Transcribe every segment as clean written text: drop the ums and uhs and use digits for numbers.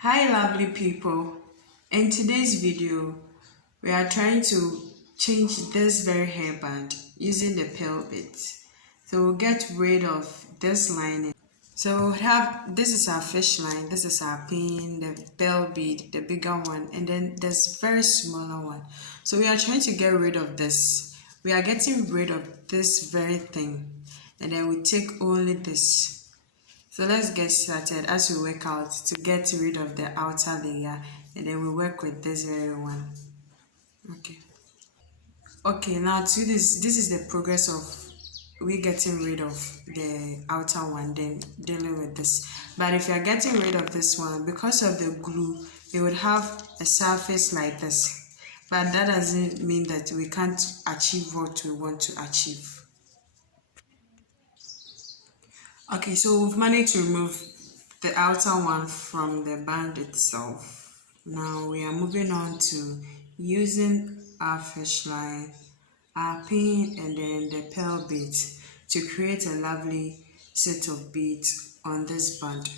Hi lovely people. In today's video, we are trying to change this very hairband using the pearl bit. So we'll get rid of this lining. So we'll have, this is our fish line, this is our pin, the pearl bead, the bigger one, and then there's very smaller one. So we are trying to get rid of this. We are getting rid of this very thing, and then we take only this. So let's get started as we work out to get rid of the outer layer, and then we work with this very one. Okay, now to this is the progress of we getting rid of the outer one, then dealing with this. But if you're getting rid of this one, because of the glue, it would have a surface like this. But that doesn't mean that we can't achieve what we want to achieve. Okay, so we've managed to remove the outer one from the band itself. Now we are moving on to using our fish line, our pin, and then the pearl bead to create a lovely set of beads on this band.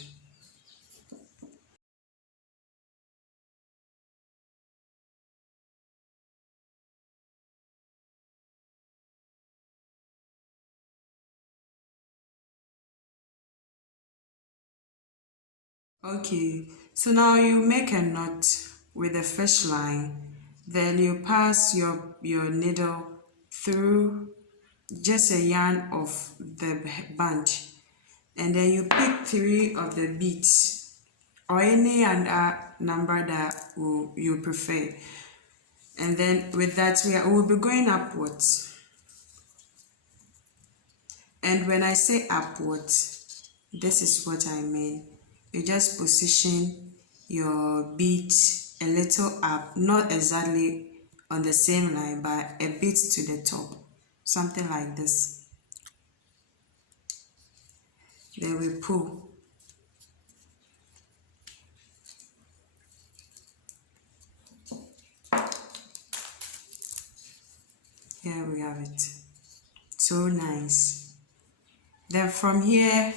Okay, so now you make a knot with the fish line, then you pass your needle through just a yarn of the band, and then you pick 3 of the beads or any other number that you prefer, and then with that we'll be going upwards. And when I say upwards, this is what I mean. You just position your beads a little up, not exactly on the same line, but a bit to the top, something like this. Then we pull. Here we have it. So nice. Then from here,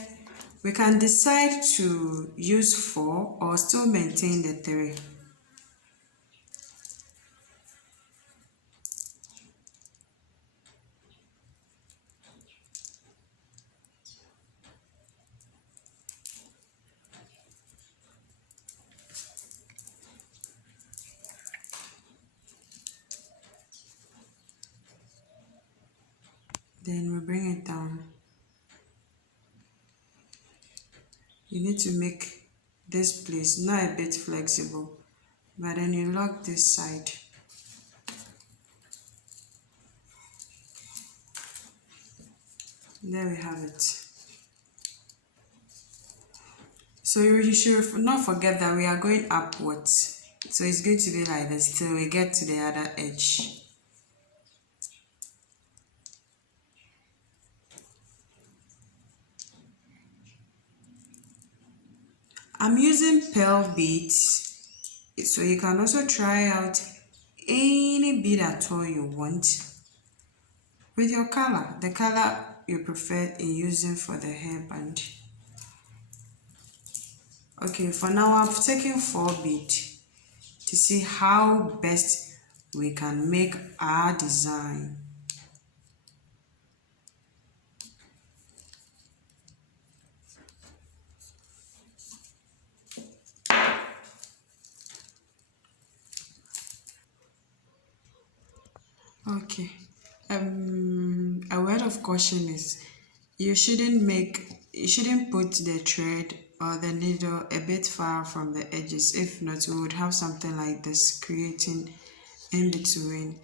we can decide to use 4 or still maintain the 3. Then we bring it down. You need to make this place not a bit flexible, but then you lock this side. There we have it. So you should not forget that we are going upwards. So it's going to be like this till we get to the other edge. I'm using pearl beads, so you can also try out any bead at all you want with your color, the color you prefer in using for the hairband. Okay, for now I've taken 4 beads to see how best we can make our design. Okay. A word of caution is you shouldn't put the thread or the needle a bit far from the edges. If not, we would have something like this creating in between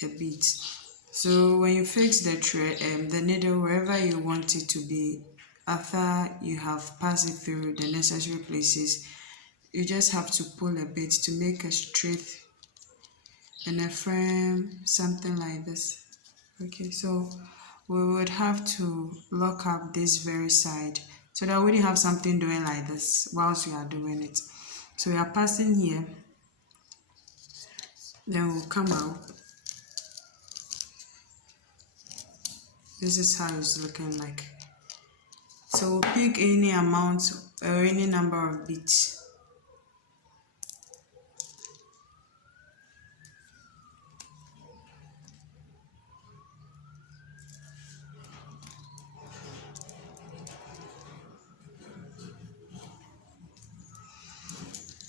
the beads. So when you fix the thread, the needle wherever you want it to be, after you have passed it through the necessary places, you just have to pull a bit to make a straight and a frame, something like this. Okay, so we would have to lock up this very side so that we don't have something doing like this whilst we are doing it. So we are passing here, then we'll come out. This is how it's looking like. So we'll pick any amount or any number of beads.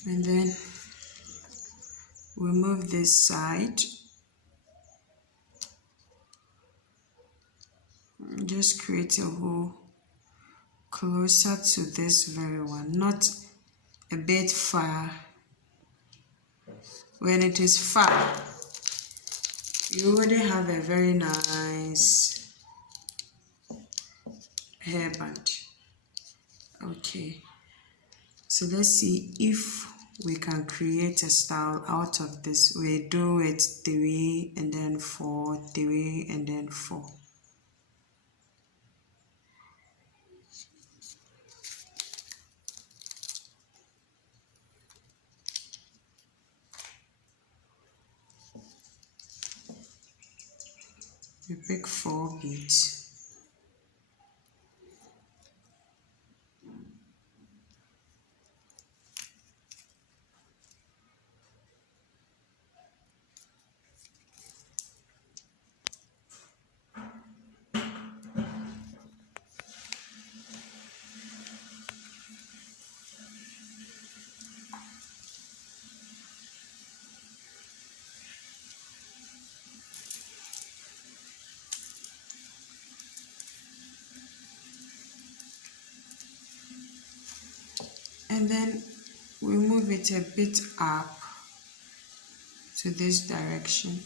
And then we move this side. Just create a hole closer to this very one, not a bit far. When it is far, you already have a very nice hairband. Okay, so let's see if we can create a style out of this. We do it 3 and then 4, 3 and then 4. We pick 4 beads. And then we move it a bit up to this direction.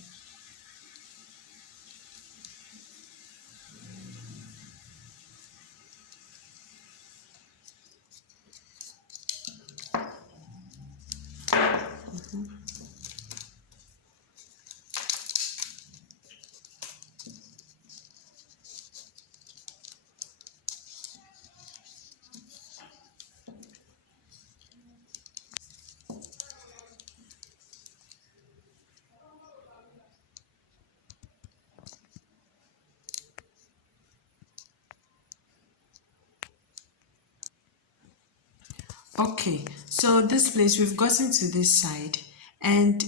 Okay, so this place we've gotten to this side, and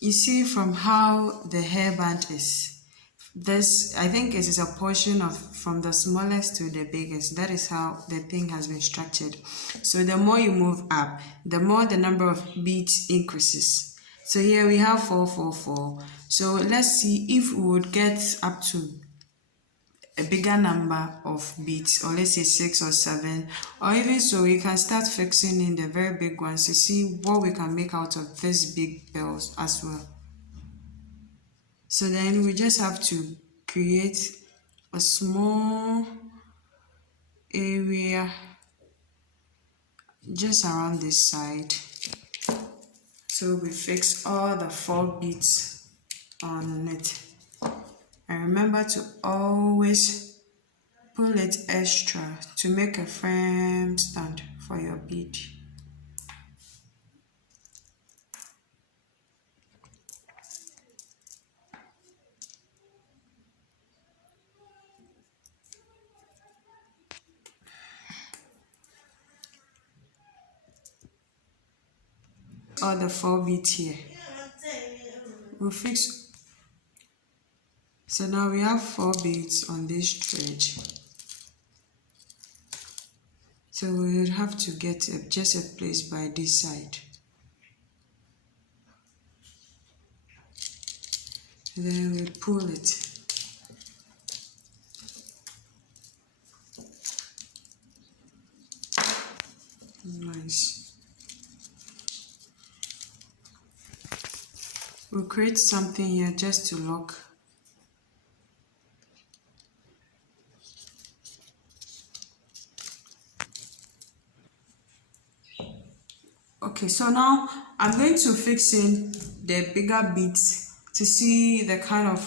you see from how the hairband is, this I think it is a portion of from the smallest to the biggest. That is how the thing has been structured. So the more you move up, the more the number of beads increases. So here we have 4, 4, 4. So let's see if we would get up to a bigger number of beads, or let's say 6 or 7, or even so we can start fixing in the very big ones to see what we can make out of these big bells as well. So then we just have to create a small area just around this side. So we fix all the 4 beads on it. And remember to always pull it extra to make a firm stand for your bead. All the 4 beads here. We'll fix. So now we have 4 beads on this thread. So we would have to get just a place by this side. And then we pull it. Nice. We'll create something here just to lock. Okay, so now I'm going to fix in the bigger beads to see the kind of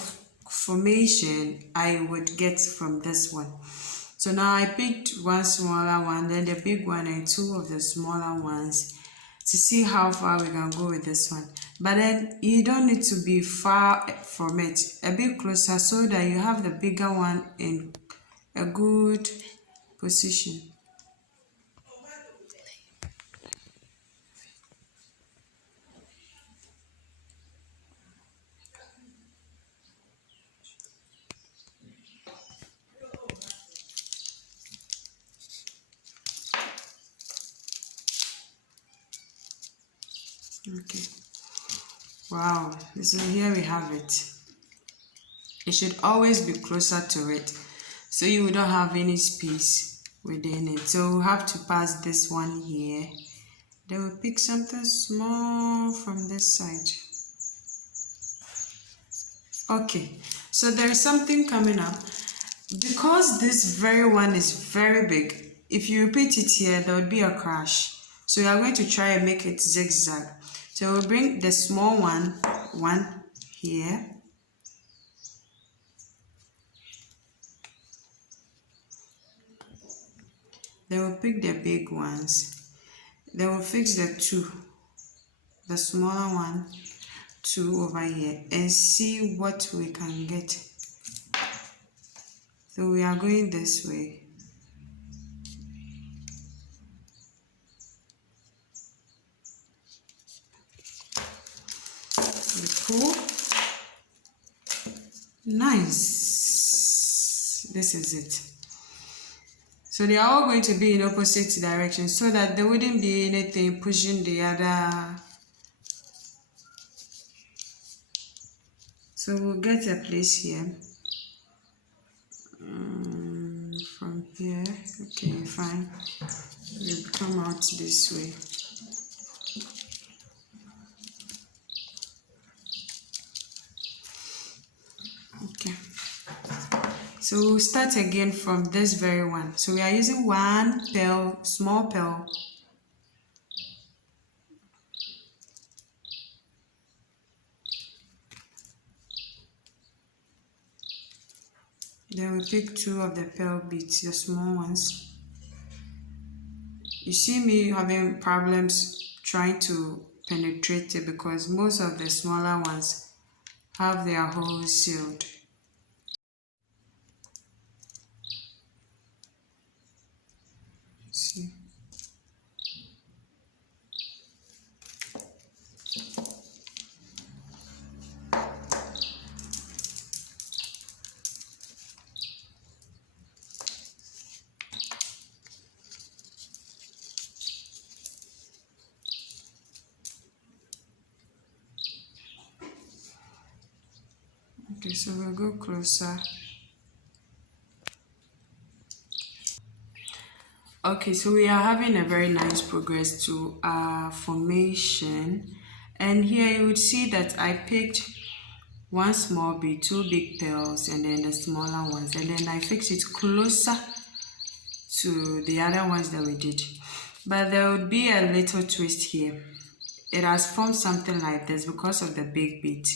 formation I would get from this one. So now I picked one smaller one, then the big one, and 2 of the smaller ones to see how far we can go with this one. But then you don't need to be far from it, a bit closer, so that you have the bigger one in a good position. Okay. Wow. So here we have it. It should always be closer to it, so you don't have any space within it. So we'll have to pass this one here. Then we'll pick something small from this side. Okay, so there is something coming up. Because this very one is very big, if you repeat it here, there would be a crash. So we are going to try and make it zigzag. So we'll bring the small one here. Then we'll pick the big ones. Then we'll fix the smaller one, 2 over here, and see what we can get. So we are going this way. We pull. Nice. This is it. So they are all going to be in opposite directions so that there wouldn't be anything pushing the other. So we'll get a place here. From here, okay, fine. We'll come out this way. Okay. So we'll start again from this very one. So we are using one pearl, small pearl. Then we pick 2 of the pearl beads, the small ones. You see me having problems trying to penetrate it because most of the smaller ones have their holes sealed. See. Okay, so we'll go closer. Okay, so we are having a very nice progress to our formation, and here you would see that I picked one small bead, 2 big pearls, and then the smaller ones, and then I fixed it closer to the other ones that we did. But there would be a little twist here. It has formed something like this because of the big bead.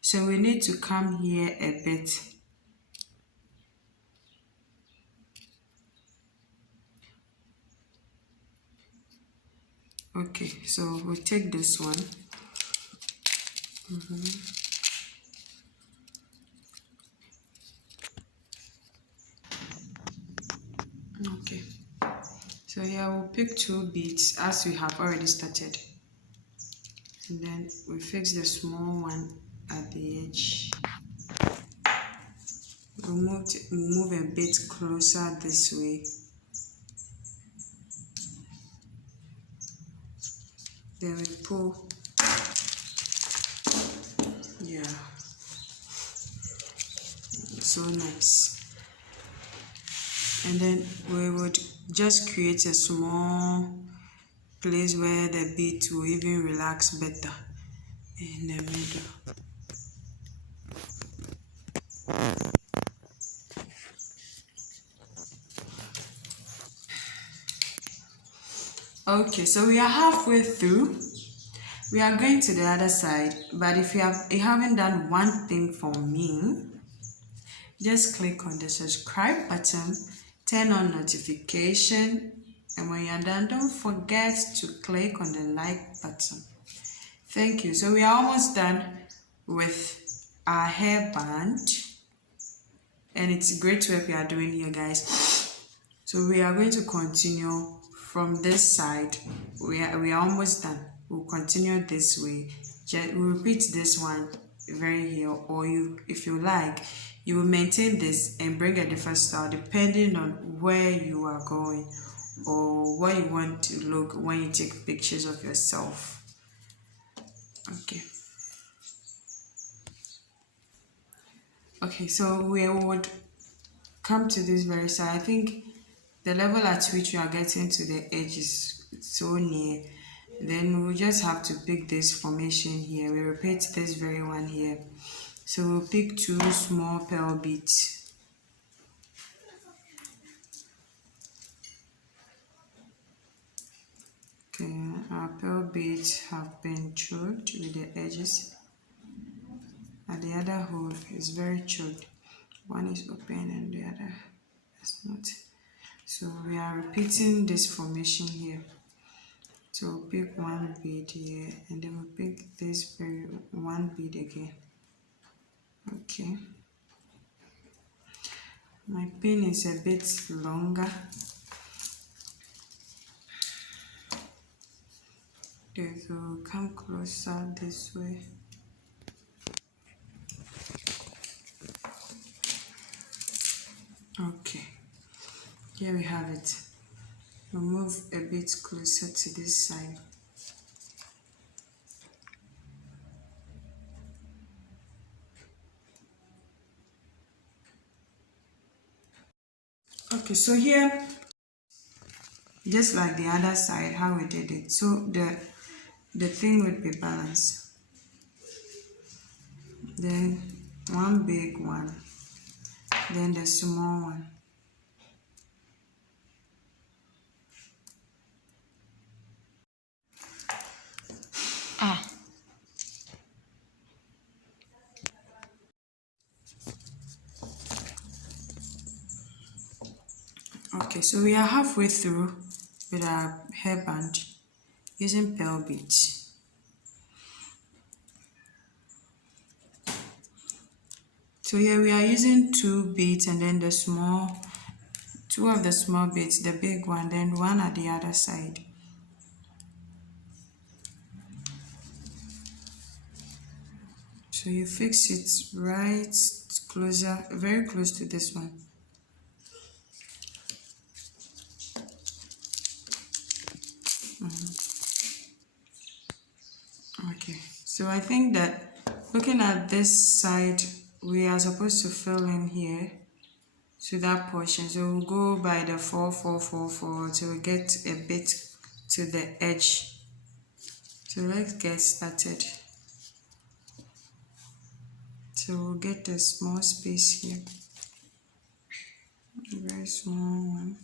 So we need to come here a bit. Okay, so we'll take this one. Okay, so here we'll pick 2 beads as we have already started, and then we fix the small one at the edge. We'll move a bit closer this way. Then we pull. Yeah, so nice. And then we would just create a small place where the bead will even relax better in the middle. Okay, so we are halfway through. We are going to the other side, but if you haven't done one thing for me, just click on the subscribe button, turn on notification, and when you're done, don't forget to click on the like button. Thank you. So we are almost done with our hairband, and it's great work we are doing here, guys. So we are going to continue from this side. We are almost done. We'll continue this way. We'll repeat this one very here, or if you like, you will maintain this and bring a different style depending on where you are going or what you want to look when you take pictures of yourself. Okay. Okay, so we would come to this very side. I think the level at which we are getting to the edge is so near. Then we'll just have to pick this formation here. We repeat this very one here. So we'll pick 2 small pearl beads. Okay, our pearl beads have been choked with the edges. And the other hole is very choked. One is open and the other is not. So we are repeating this formation here. So we'll pick 1 bead here and then we'll pick this very 1 bead again. Okay. My pin is a bit longer. Okay, so we'll come closer this way. Okay, here we have it. We'll move a bit closer to this side. Okay, so here, just like the other side, how we did it, so the thing would be balanced. Then 1 big one, then the small one. Okay, so we are halfway through with our hairband using pearl beads. So here we are using 2 beads and then the small, 2 of the small beads, the big one, then 1 at the other side. So you fix it right closer, very close to this one. Okay, so I think that looking at this side, we are supposed to fill in here to that portion. So we'll go by the 4, 4, 4, 4 till we get a bit to the edge. So let's get started. So we'll get a small space here, a very small one.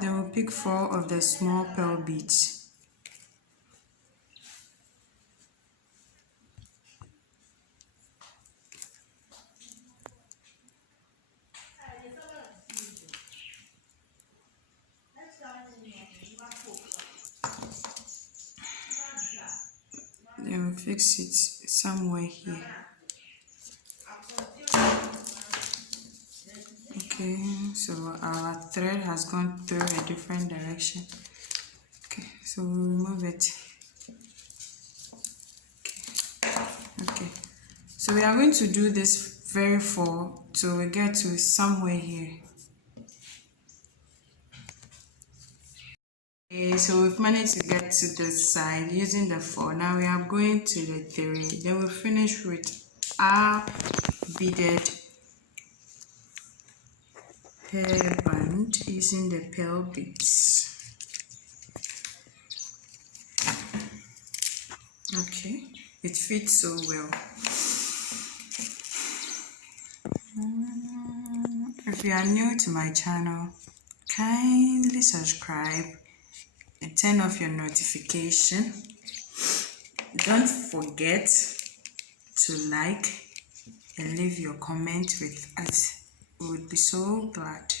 Then we'll pick 4 of the small pearl beads. Then we'll fix it somewhere here. Okay, so our thread has gone through a different direction. Okay, so we'll remove it. Okay, so we are going to do this very far till we get to somewhere here. Okay, so we've managed to get to this side using the 4. Now we are going to the 3. Then we'll finish with our beaded hairband using the pearl beads. Okay, it fits so well. If you are new to my channel, kindly subscribe and turn off your notification. Don't forget to like and leave your comment with us. We would be so glad.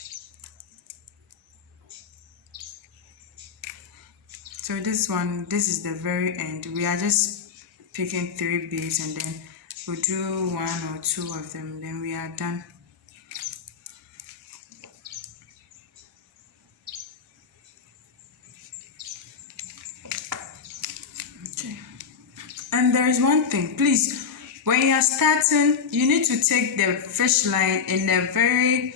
So this is the very end. We are just picking 3 beads and then we'll do 1 or 2 of them, then we are done. Okay. And there is one thing, please, when you are starting, you need to take the fish line in a very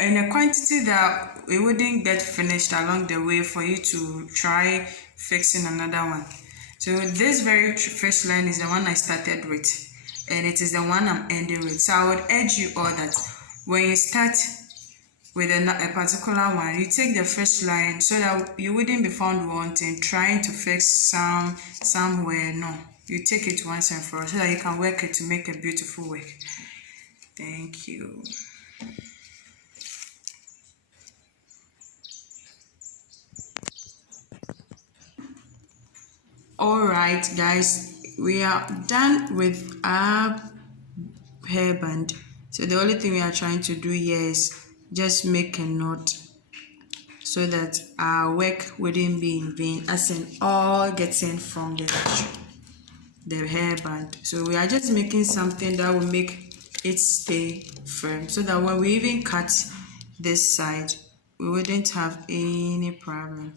in a quantity that it wouldn't get finished along the way for you to try fixing another one. So this very first line is the one I started with, and it is the one I'm ending with. So I would urge you all that when you start with a particular one, you take the first line so that you wouldn't be found wanting, trying to fix somewhere. No, you take it once and for all so that you can work it to make a beautiful work. Thank you. All right, guys, we are done with our hairband. So the only thing we are trying to do here is just make a knot so that our work wouldn't be in vain, as in all getting from the hairband. So we are just making something that will make it stay firm so that when we even cut this side, we wouldn't have any problem.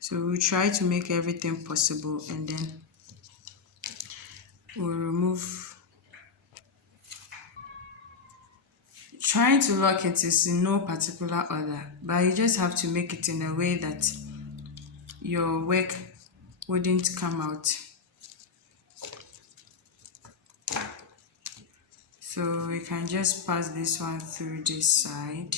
So we try to make everything possible, and then we'll remove. Trying to lock it is in no particular order, but you just have to make it in a way that your work wouldn't come out. So we can just pass this one through this side.